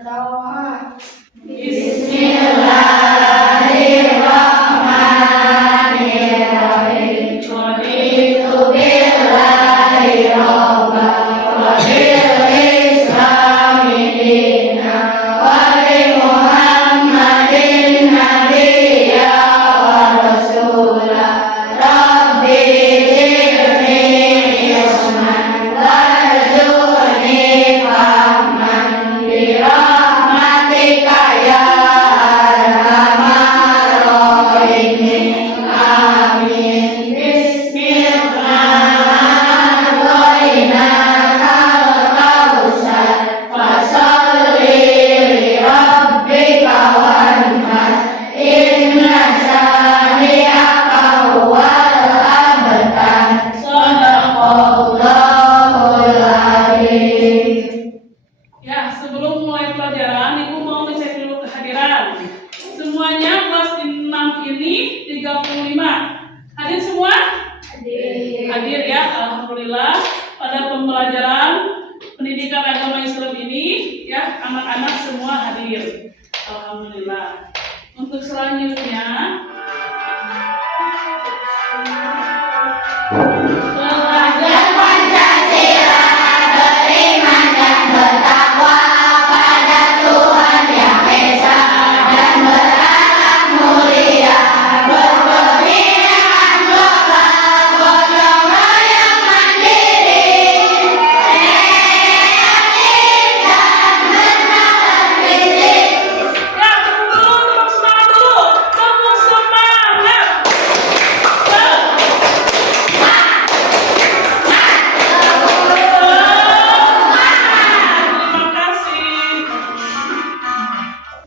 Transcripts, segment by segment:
Bismillahirrahmanirrahim. Raditu billahi robban wa bil islami dinan wa bi Muhammadin nabiyya wa rasula. Rabbi zidni ilman warzuqni fahman bi rahmatika ya arhamar rahimin. Amin. Bismillahirrahmanirrahim. Al-Kausar fasalli li rabbika wanhar inna shani'aka huwal abtar. Shadaqallahul adzim. Ya, sebelum mulai pelajaran, Ibu mau ngecek dulu kehadiran. Semuanya kelas 6 ini 35. Hadir semua? Hadir ya, alhamdulillah. Pada pembelajaran pendidikan agama Islam ini, ya, anak-anak semua hadir. Alhamdulillah. Untuk selanjutnya, Belajar Pancasila, beriman dan bertakwa pada Tuhan Yang Esa dan berakhlak mulia, berpemikiran global, gotong royong mandiri, kreatif dan bernalar fisik. ya, tepuk semangat dulu. Tepuk semangat. Terima kasih.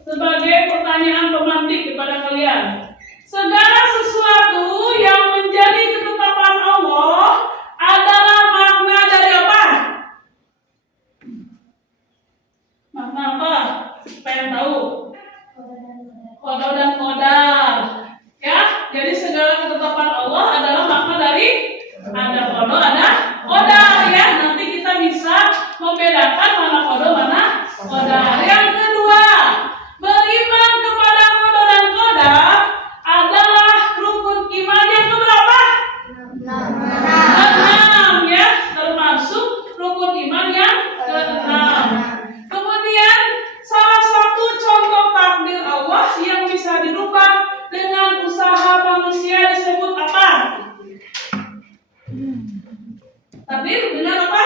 Sebagai pertanyaan pemantik kepada kalian, segala sesuatu yang menjadi ketetapan Allah adalah makna dari apa? Makna apa? Pengen tahu? Qada dan qadar. Ya, jadi segala ketetapan Allah adalah makna dari ada qada, ada qadar ya. Nanti kita bisa membedakan mana qada, mana qadar. Yang kedua, beriman kepada qada dan qadar adalah rukun iman yang keberapa? 6 ya, termasuk rukun iman yang ke-6. Kemudian salah satu contoh takdir Allah yang bisa dirubah dengan usaha manusia disebut apa? Takdir dengan apa?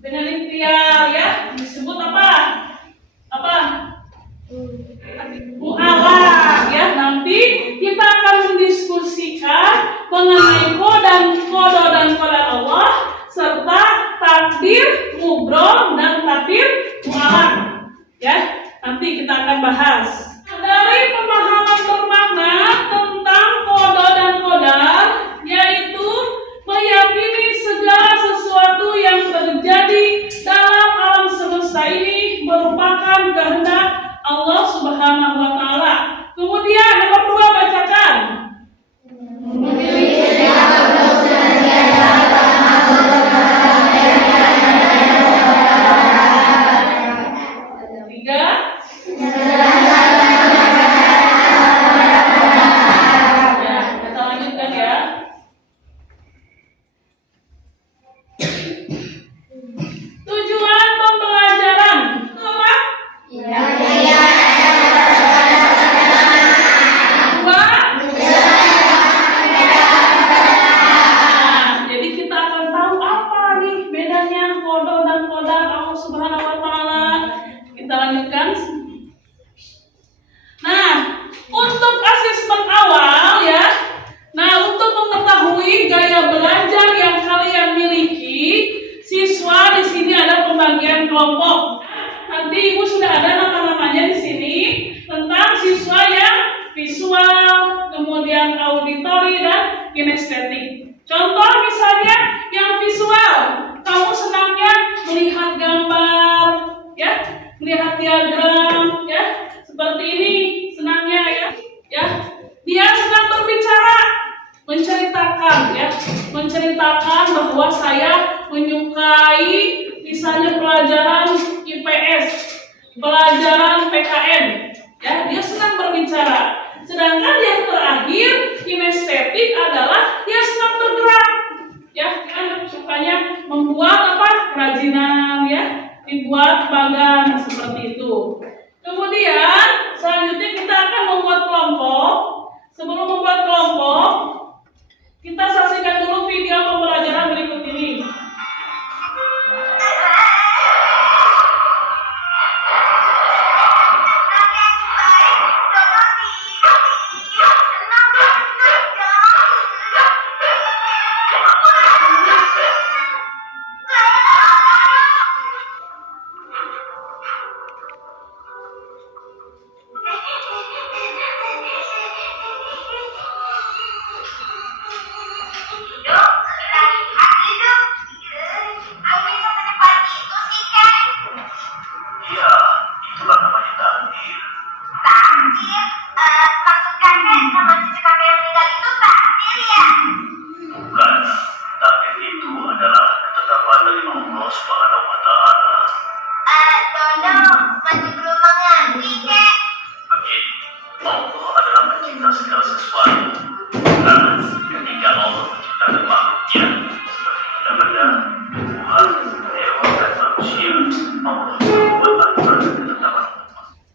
Dengan ikhtiar ya, disebut apa? Apa? Mu'alah ya. Nanti kita akan mendiskusikan mengenai qada dan qadar Allah serta takdir mubrom dan takdir mu'alah ya. Nanti kita akan bahas. Dari pemahaman bermakna tentang qada dan qadar, yaitu meyakini segala sesuatu yang terjadi dalam alam semesta ini merupakan kehendak Allah Subhanahu wa taala. Kemudian nomor 2 bacakan. Tiga. Ya, kita lanjutkan ya. Tujuan pembelajaran apa? Dua. Jadi kita akan tahu apa nih bedanya qada dan qadar Allah Subhanahu wa taala. Kita lanjutkan. Nah, untuk asesmen awal ya. Nah, untuk mengetahui gaya belajar yang kalian miliki, siswa di sini ada pembagian kelompok. Nanti Ibu sudah ada nama-namanya di sini tentang siswa yang visual, kemudian auditori dan kinestetik. Contoh misalnya yang visual, kamu senangnya melihat gambar, ya, melihat diagram, ya, seperti ini senangnya ya. Dia senang berbicara, menceritakan, ya, menceritakan bahwa saya menyukai misalnya pelajaran IPA IPS, pelajaran PKN. Ya, dia senang berbicara. Sedangkan yang terakhir kinestetik adalah dia senang bergerak. Ya, kan sukanya membuat apa? Kerajinan ya, dibuat bagan seperti itu. Kemudian selanjutnya kita akan membuat kelompok. Sebelum membuat kelompok, kita saksikan dulu video pembelajaran berikut ini.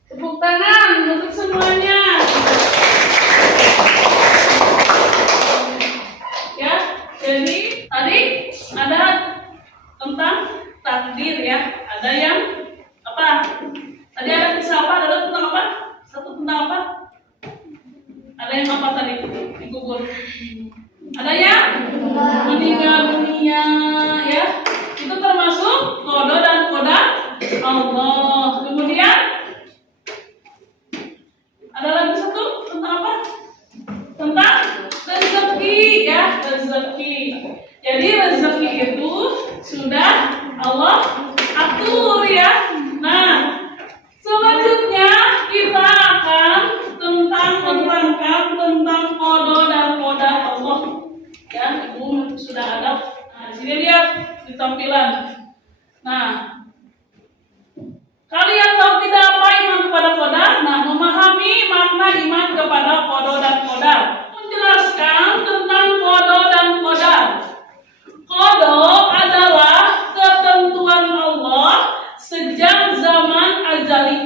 Tepuk tangan untuk semuanya. Ya, jadi tadi ada tentang takdir ya. Ada yang apa? Tadi ada kisah apa? Ada tentang apa? Satu tentang apa? Ada yang apa tadi? Dikubur. Ada yang meninggal dunia ya. Itu termasuk qada dan qadar Allah. Kemudian ada lagi satu tentang apa? Tentang rezeki ya, rezeki. Jadi rezeki itu sudah Allah atur ya. Nah, selanjutnya kita akan menerangkan tentang qada dan qadar Allah. Ya, Ibu sudah ada. Nah, sini lihat di tampilan. Nah, kalian tahu tidak apa iman kepada qadar? Nah, memahami makna iman kepada qada dan qadar. Menjelaskan tentang qada dan qadar. Qada adalah ketentuan Allah sejak zaman azali.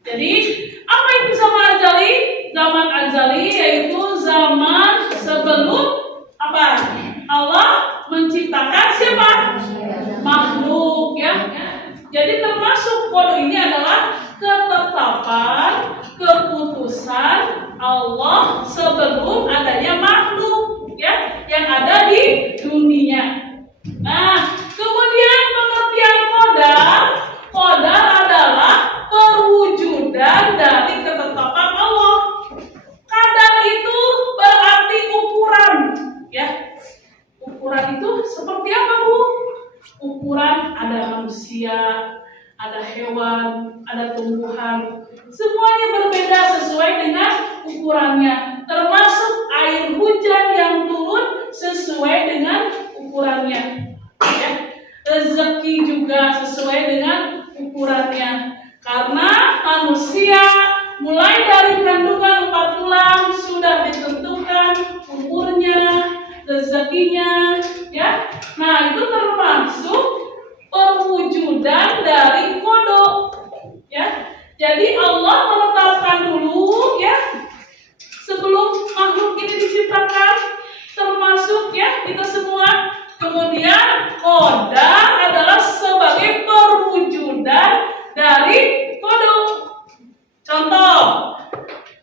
Jadi, apa itu zaman azali? Zaman azali yaitu zaman sebelum apa? Allah menciptakan siapa? Makhluk ya. Jadi termasuk qada ini adalah ketetapan, keputusan Allah sebelum adanya makhluk ya yang ada di dunia. Nah, kemudian pengertian qadar, qadar adalah perwujudan dari ketetapan Allah. Qadar itu berarti ukuran ya. Ukuran itu seperti apa, Bu? Ukuran ada manusia, ada hewan, ada tumbuhan. Semuanya berbeda sesuai dengan ukurannya. Termasuk air hujan yang turun sesuai dengan ukurannya. Ya. Rezeki juga sesuai dengan ukurannya. Karena manusia mulai dari kandungan 4 bulan sudah ditentukan umurnya, rezekinya, ya. Nah, itu termasuk perwujudan dari qada, ya. Jadi Allah menetapkan dulu, ya, sebelum makhluk ini diciptakan, termasuk ya kita semua. Kemudian qada adalah sebagai perwujudan dari qada. Contoh,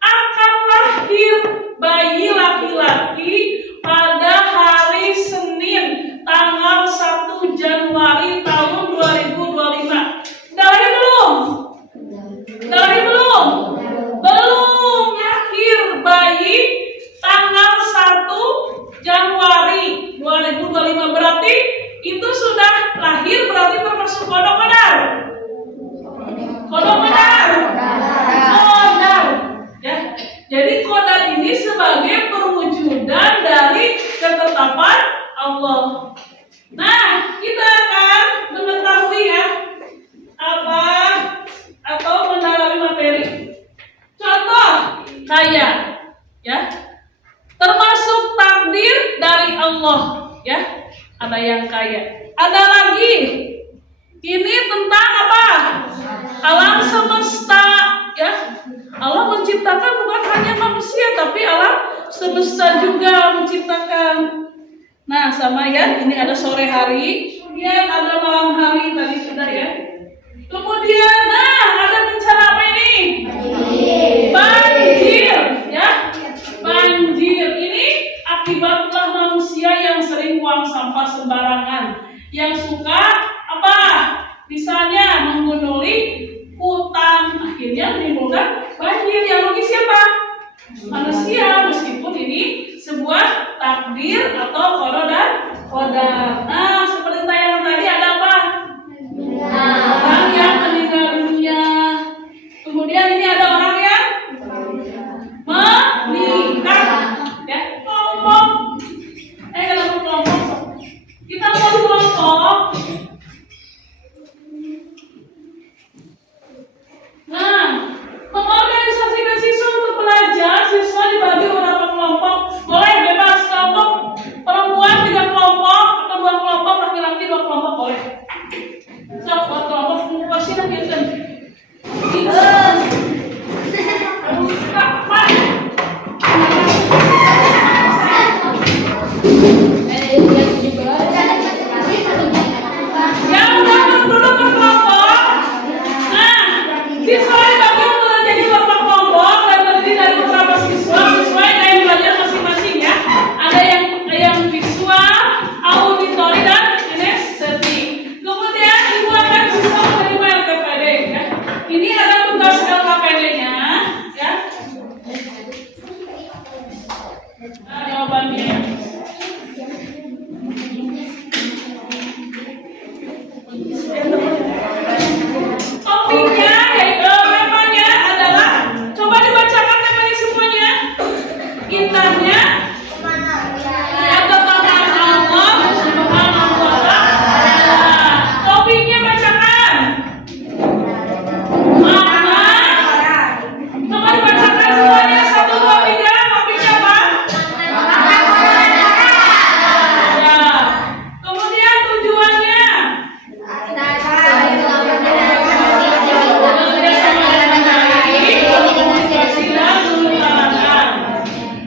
akan lahir bayi laki-laki pada hari Senin tanggal 1 Januari tahun 2025. Udah lahir belum? Udah lahir belum? Belum lahir bayi tanggal 1 Januari 2025. Berarti itu sudah lahir, berarti termasuk qada qadar. Qada qadar. Qadar. Ya. Jadi qadar ini sebagai perwujudan dari ketetapan Allah. Nah, kita akan mengetahui ya apa ada yang kaya. Ada lagi, ini tentang apa? Alam semesta, ya. Allah menciptakan bukan hanya manusia, tapi alam semesta juga menciptakan. Nah, sama ya, ini ada sore hari, kemudian ada malam hari, tadi sudah ya. Kemudian, nah, ada bencana apa ini? Banjir, ya. Banjir ini akibat ulah manusia yang sering buang sampah sembarangan, yang suka apa? Misalnya menggunduli hutan, akhirnya menimbulkan banjir. Yang rugi siapa? Manusia, meskipun ini sebuah takdir atau qadar. Nah, seperti tayangan tadi ada apa? Orang yang meninggal dunia. Kemudian ini ada orang yang menikah, ya, kelompok. Dalam kelompok, kita mau kelompok. Nah, mengorganisasikan siswa untuk belajar, siswa dibagi beberapa kelompok. Boleh bebas kelompok perempuan 3 kelompok atau 2 kelompok, laki-laki 2 kelompok boleh. So, buat kelompok pasti nanti kan. Yang udah duduk ke kelompok. Nah, siswa dibagi menjadi beberapa kelompok dan terdiri dari beberapa siswa sesuai dengan belajar masing-masing ya. Ada yang visual, auditori dan kinestetik. Kemudian ibu akan siswa menerima LKPD ya. Ini ada tugas LKPD-nya ya. Nah, jawabannya. Topiknya yaitu temanya adalah, coba dibacakan temanya semuanya. Intannya ketetapan Allah Subhanahu wa Ta'ala. Topiknya bacakan. Makna. Coba dibacakan semuanya 1, 2, 3. Topiknya apa? Ya. Kemudian tujuannya.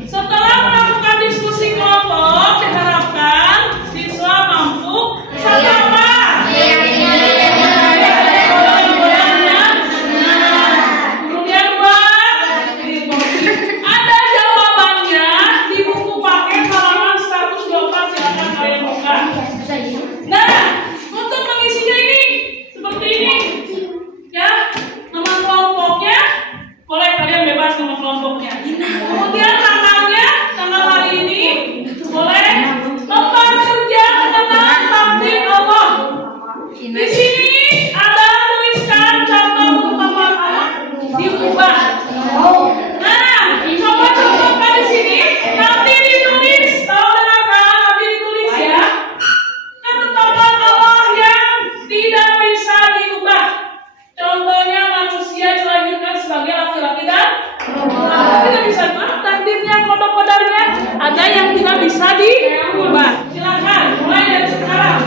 Setelah melakukan diskusi kelompok, diharapkan siswa mampu satu apa? Kemudian buat ada jawabannya di buku paket halaman 124, silakan kalian buka. Nah, untuk mengisinya ini seperti ini, ya. Nama kelompoknya boleh kalian bebas nama kelompoknya. Kemudian tanggalnya, tanggal hari ini boleh. Lembar kerja tentang takdir Allah. Di sini ada tuliskan contoh ungkapan Allah diubah. Nah, coba contohkan di sini. Nanti ditulis, tahu dengarkan, nanti ditulis ya. Ketetapan Allah yang tidak bisa diubah. Contohnya manusia dilahirkan sebagai laki-laki dan perempuan. Tidak bisa diubah. Takdirnya, kodok-kodarnya ada yang tidak bisa diubah. Silakan mulai dari sekarang.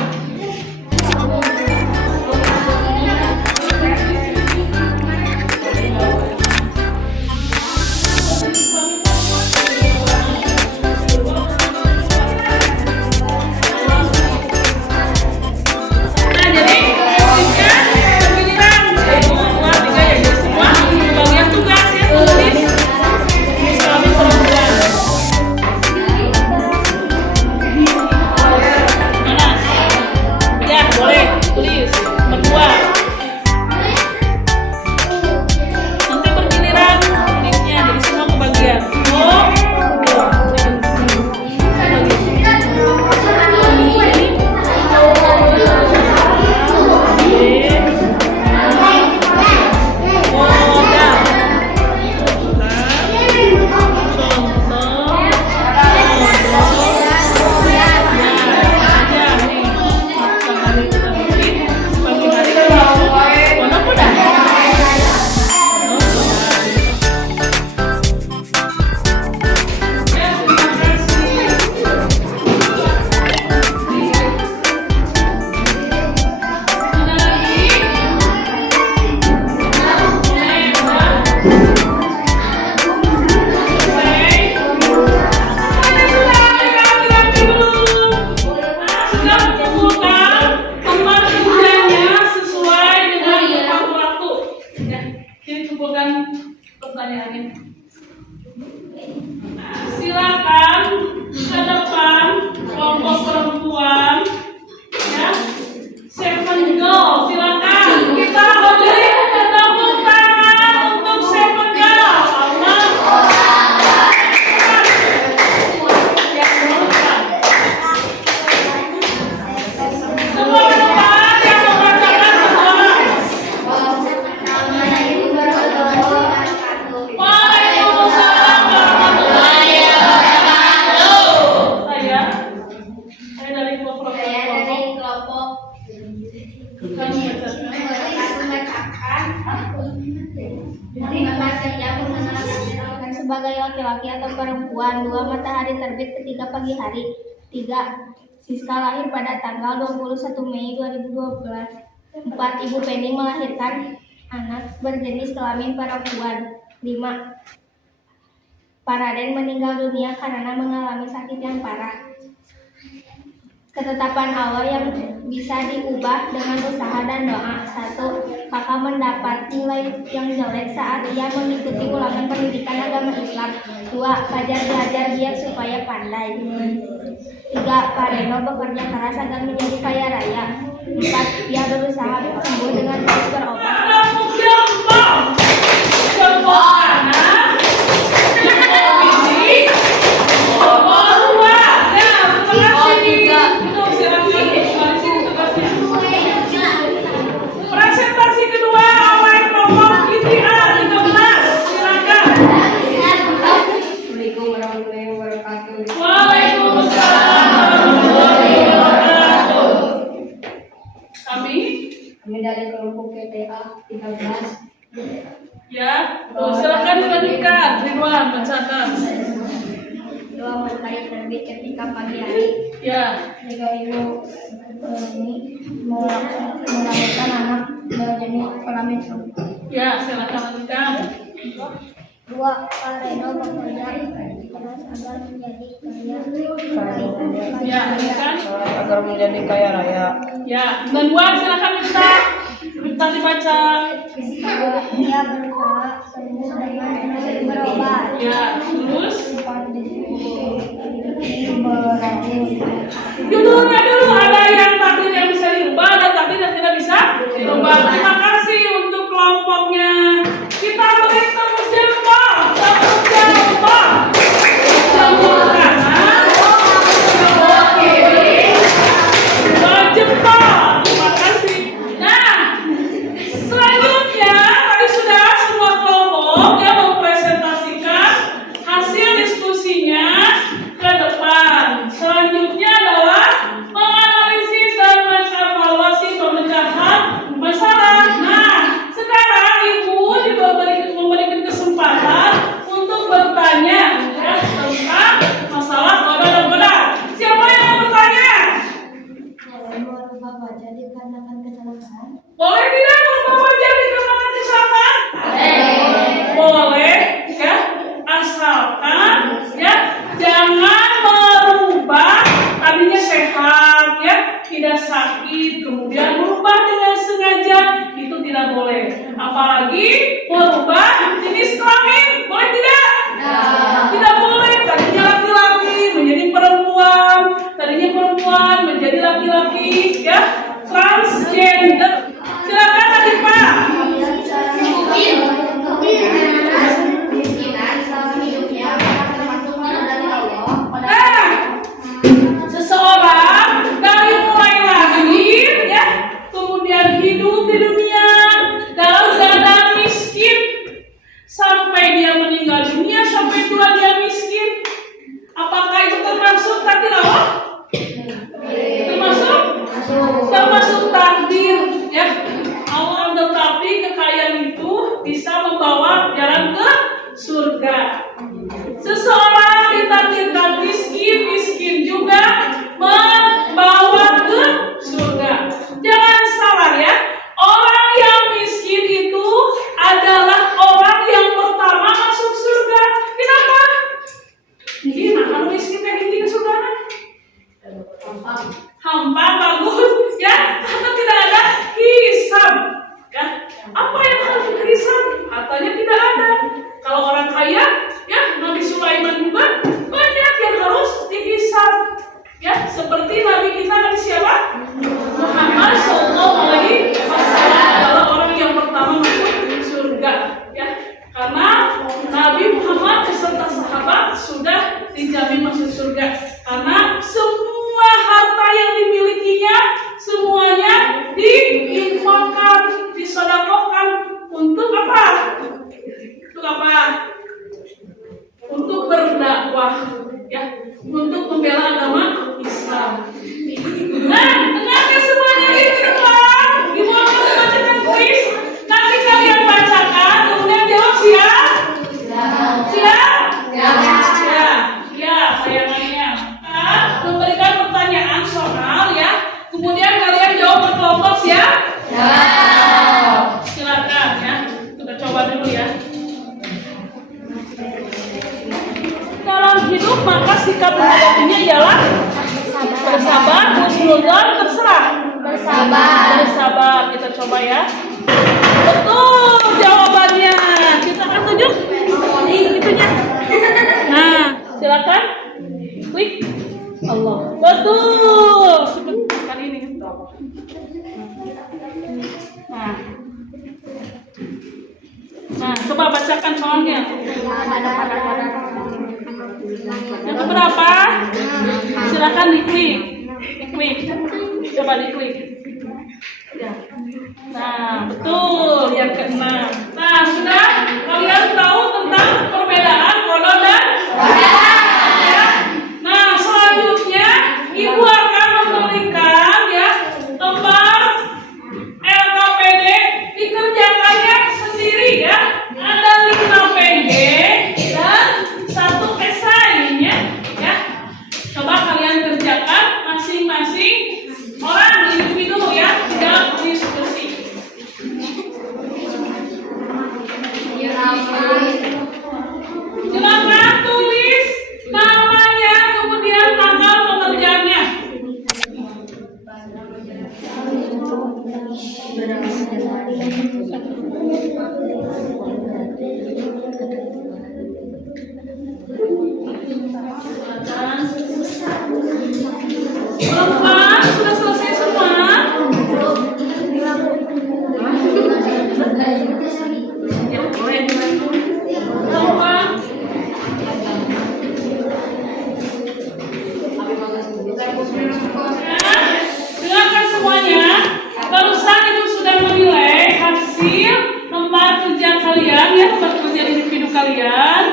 kumpulkan tempat kerjanya sesuai dengan tepat waktu. Ya, jadi kumpulkan pertanyaannya. Nah, silakan ke depan kelompok perempuan. Ya, Seven Girl, silakan kita beri tepuk tangan untuk Seven Girl. Semua ke depan yang membacakan semua. Waalaikumsalam warahmatullahi wabarakatuh. Saya dari kelompok kelompok Kamu bacakan. sebagai laki-laki atau perempuan. 2. Matahari terbit ketika pagi hari. 3. Siska lahir pada tanggal 21 Mei 2012. 4. Ibu Penny melahirkan anak berjenis kelamin perempuan. 5. Paraden meninggal dunia karena mengalami sakit yang parah. Ketetapan Allah yang bisa diubah dengan usaha dan doa. 1. Kakak mendapat nilai yang jelek saat ia mengikuti ulangan pendidikan agama Islam. 2. Fajar belajar giat supaya pandai. 3. Pak Reno bekerja keras agar menjadi kaya raya. 4. Ia berusaha sembuh dengan terus berobat. Presentasi kedua oleh kelompok ITA 13. Silakan. Assalamualaikum warahmatullahi wabarakatuh. Waalaikumsalam warahmatullahi wabarakatuh. Kami dari kelompok PTA 13. ya, silakan dilanjutkan. Ridwan bacakan. 2. Matahari terbit ketika pagi hari. Ya, 3. Ibu ini melahirkan anak berjenis kelamin perempuan. ya silakan lanjutkan. 2. Pak Reno bekerja keras agar menjadi kaya raya. Ya, lanjutkan. Agar menjadi kaya raya. Ya, Ridwan silakan minta dibaca. Ia berusaha sembuh dengan terus berobat. Ya, terus Berarti judulnya dulu ada yang takdir yang bisa dirubah dan takdir yang tidak bisa dirubah. Terima kasih untuk kelompoknya. Kita beri tepuk jempol, tepuk jempol, jempol kanan, jempol kiri, jempol. Terima kasih. Nah, selanjutnya tadi sudah semua kelompok yang mempresentasikan hasil diskusinya ke depan. Selanjutnya adalah menganalisis dan mengevaluasi pemecahan masalah. Nah, sekarang Ibu juga memberikan kesempatan untuk bertanya ya, tentang masalah koda dan koda. Siapa yang mau bertanya? merubah wajah dikarenakan kecelakaan. Boleh tidak merubah wajah dikarenakan kecelakaan? Boleh ya, asalkan ya jangan merubah tadinya sehat ya, tidak sakit kemudian merubah dengan sengaja, itu tidak boleh. Apalagi merubah jenis kelamin, boleh tidak? Tidak boleh. Tadinya laki-laki menjadi perempuan, tadinya perempuan menjadi laki-laki ya, transgender. Silakan adik Pak. Nah, seseorang dari mulai lahir ya, kemudian hidup di dunia dalam keadaan miskin sampai dia meninggal dunia, sampai tua dia miskin. Apakah itu termasuk takdir Allah? Termasuk? Silakan ya, kita coba dulu ya. Dalam hidup maka sikap menghadapinya ialah bersabar, husnudzon, terserah. Bersabar. Kita coba ya. Betul jawabannya. Kita akan tunjuk itunya. Nah, silakan klik. Allah. Betul. Kali ini. Nah, coba bacakan soalnya. Yang keberapa? Silakan diklik. Coba diklik. Ya. Nah, betul yang keenam. Nah, sudah kalian tahu tentang perbedaan kodo dan ya. Nah, selanjutnya Ibu akan memberikan ya lembar LKPD, dikerjakannya sendiri ya. Ada 5 PG dan 1 esainya ya. Coba kalian kerjakan masing-masing orang individu ya, tidak diskusi. Silakan tulis namanya kemudian tanggal pekerjaannya. Perempuan sudah selesai semua? Ya, boleh. Perempuan. Dengarkan semuanya. Barusan Ibu sudah menilai hasil lembar kerja kalian ya, lembar kerja individu kalian.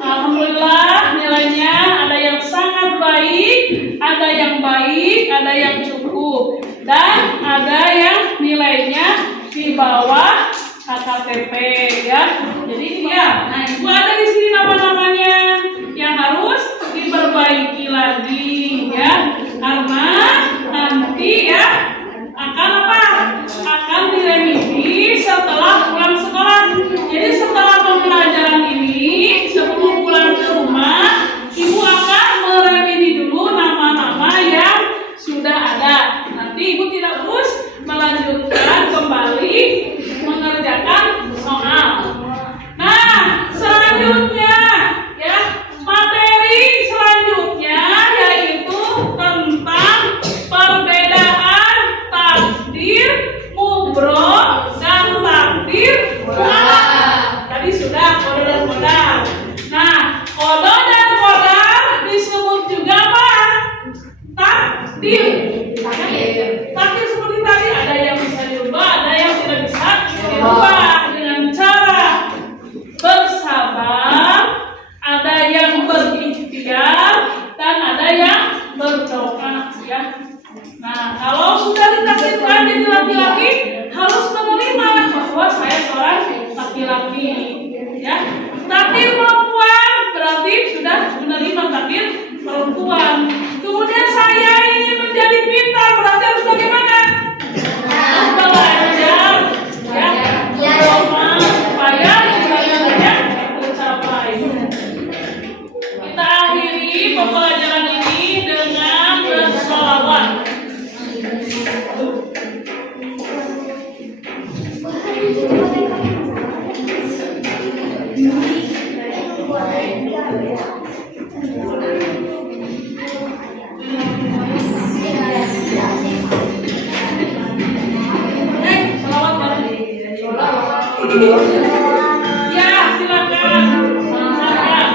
Alhamdulillah nilainya ada yang sangat baik, ada yang baik, ada yang cukup, dan ada yang nilainya di bawah KKTP ya. Jadi ya, nah Ibu ada di sini nama-namanya yang harus diperbaiki lagi ya, karena nanti ya akan apa? Akan direvisi setelah pulang sekolah. Jadi setelah pembelajaran ini, sebelum pulang ke rumah, Ibu akan merevisi dulu nama-nama yang sudah ada. Nanti Ibu tidak terus melanjutkan kembali mengerjakan soal. Nah, selanjutnya ya, materi selanjutnya yaitu tentang perbedaan takdir mubrom dan takdir mu'allaq. Tadi sudah kodo dan kodar. Nah, kodo dan kodar disebut juga apa? Takdir. Takdir seperti tadi, ada yang bisa dirubah, ada yang tidak bisa dirubah dengan cara bersabar, ada yang berikhtiar, dan ada yang berdoa ya. Nah, kalau sudah ditakdirkan jadi laki-laki, harus menerima bahwa saya seorang laki-laki ya. Takdir perempuan berarti sudah menerima takdir perempuan. Kemudian saya ingin menjadi pintar, berarti harus bagaimana? Harus belajar ya, berdoa supaya impiannya tercapai. Kita akhiri pembelajaran ini dengan bersolawat. Salawat bareng. Ya, silakan. Silakan.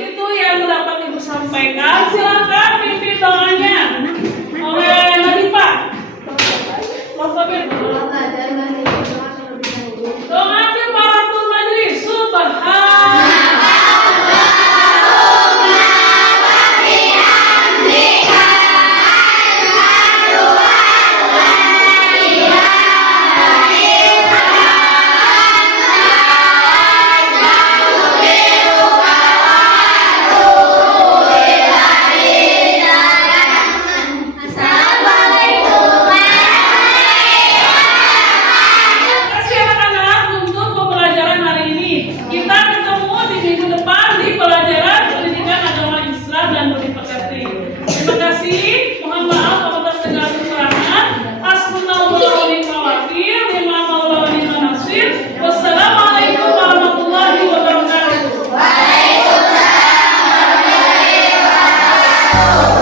Itu yang dapat Ibu sampaikan. Silakan pimpin doanya oleh Nadifa. Doa kifaratul majlis. Subhanallah. Kasih anak-anak untuk pembelajaran hari ini. Kita ketemu di minggu depan di pelajaran pendidikan agama Islam dan budi pekerti. Terima kasih. Mohon maaf atas segala kekurangan. Hasbunallahu wa ni'mal wakil. Lima maula wa ni'man nasir. Wassalamualaikum warahmatullahi wabarakatuh. Waalaikumsalam warahmatullahi wabarakatuh.